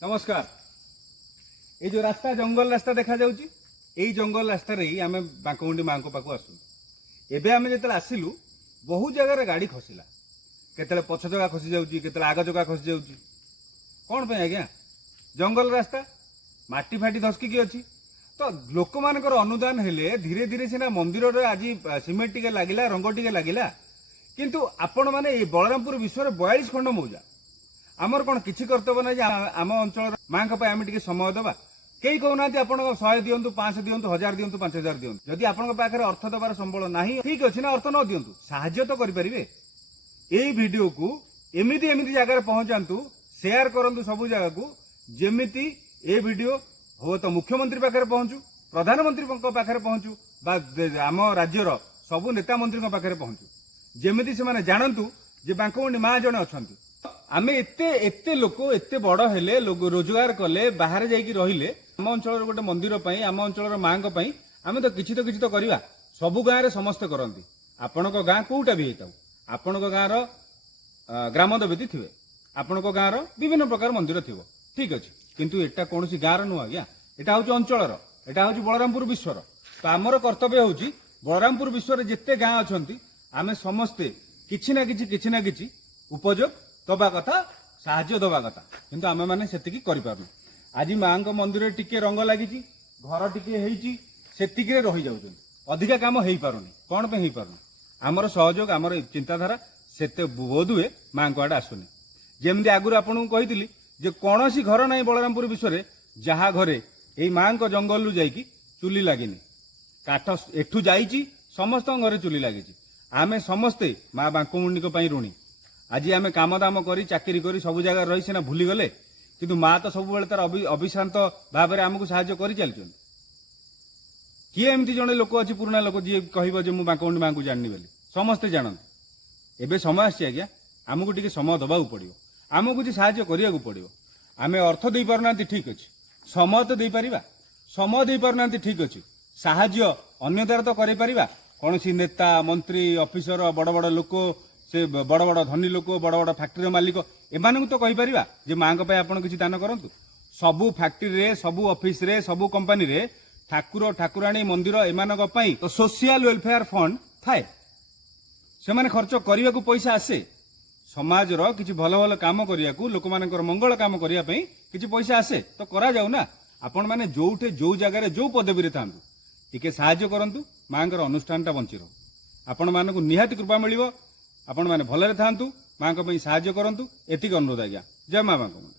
नमस्कार। ये जो रास्ता जंगल रास्ता देखा जाउची एई जंगल रास्ता रे ही आमे बांकमुंडी मां को पाखु आसु। एबे आमे जेतले आसिलु बहु जगह गाड़ी खसिला, केतले पछ जगह खसी जाउची, केतले आग जगह खसी जाउची। कोन पे आज्ञा जंगल रास्ता माटी फाटी धसकी की अछि तो लोक मानकर अनुदान हेले धीरे धीरे सिना मंदिर रे आज सिमेंट टिके लागिला, रंग टिके लागिला, किंतु आपण माने ए बलरामपुर विश्व रे 42 खंड मौजा आमर कोन किछि कर्तव्य नै जे आम अंचल मां को आमे टिके समय देबा। केही कहू ना आपण 100 दियंतु, 500 दियंतु, 1000 दियंतु, 5000 दियंतु। जदि आपण पाखरे अर्थ देबार संबल नाही ठीक अछि ना, अर्थ न दियंतु, सहाय्य तो करि परिबे। एई वीडियो को एमिति एमिति जगह रे पहुंचांतु, शेयर करंतु सब जगह को, जेमिति ए वीडियो हो तो मुख्यमंत्री पाखरे पहुंचू, प्रधानमंत्री पाखरे पहुंचू, बा आम राज्यर सब नेता मंत्री पाखरे पहुंचू, जेमिति से माने जानंतु जे बांकमुंडी मां जने अछंती। आमे एते एते लोक एते बड़ हेले, लोक रोजगार कले, बाहर जाइकी रहिले, आम अंचल गोटे मंदिर पई, आम अंचल मां को पई आमे तो किछि तो करबा। सबु गाँ रे समस्त करंती। आपनको गाँ कोउटा भी हेताउ, आपनको गाँ रो ग्राम देवती थिबे, आपनको गाँ रो विभिन्न प्रकार मंदिर थिबो, ठीक अछि, किंतु एटा कोनोसी गाँ रो नु आज्ञा, एटा होची अंचल रो, एटा होची बलरामपुर विश्व रो। तो आमर कर्तव्य होची बलरामपुर विश्व रे जेते गाँ अछंती आमे समस्ते किछि ना किछि उपयोग दबा कथा, साहाय्य दबा कथा, किंतु आमे माने सेतिकी करि पारनु। आज मां को मंदिर टिके रंग लागिची, घर टिके हेइची, सेतिकी रे रहि जाउछन, अधिका काम हेइ पारुनी। कोन पे हेइ पारुनी? हमर सहयोग, हमर चिंताधारा सेते बोध हुए मां को आडे आसुनी। जेमदि आगुर आपन को कहितली जे कोनोसी घर नै बलरामपुर विश्व रे जहा घरे एई मां को जंगल लु जाईकी चुली लागिनी, काठ एठू जाईची, समस्त घरे चुली लागिची। आमे समस्ते मां बांकमुंडी को पई ऋणी। आज आमे काम दाम करी, चाकरी करी, सब जगह रही सिना भूली गले, किंतु मां तो सब बेले तार अभिशांत भाव में आमको साहाय्य करि चलछन। किए एमती जने लोक अछि, पुराना लोक जी कहबो जे मु बांकमुंडी मां को जाननी बोली, समस्ते जानन। एबे समय आछि आज्ञा, आमको टिके समय दबाउ पड़ियो, आमको जे साहाय्य करिया को पड़ियो। आमे अर्थ देई परनांती ठीक अछि, समय तो देई परिबा, समय देई परनांती ठीक अछि, साहाय्य अन्य द्वारा तो करि परिबा। कोनोसी नेता मंत्री ऑफिसर बड़ बड़ लोक, से बड़ बड़ धनी लोक, बड़ बड़ फैक्ट्री मालिक, एमानकु तो कहि परिबा जे मां को पय आपण किछि दान करंतु। सबु फैक्ट्री रे, सबु ऑफिस रे, सबु कंपनी रे ठाकुर ठाकुराणी मंदिर एमानक पय तो सोशल वेलफेयर फंड थाए, से माने खर्च करिया को पैसा आसे। समाज रो किछि भलो भलो काम करिया को, लोक मानकर मंगल काम करिया पय किछि पैसा आसे, तो करा जाउ ना। आपण माने जोउठे जो जगह रे जो पदवी रे थांतु, टिके साहाय्य करंतु, मांकर अनुष्ठानटा बंची रहो। आपण मानकु निहाती कृपा मिलिबो। आपण माने भलरे थांतु, मां को पई साहाय्य करंतु, एतिक अनुरोध आज्ञा। जय मां बांकमुंडी।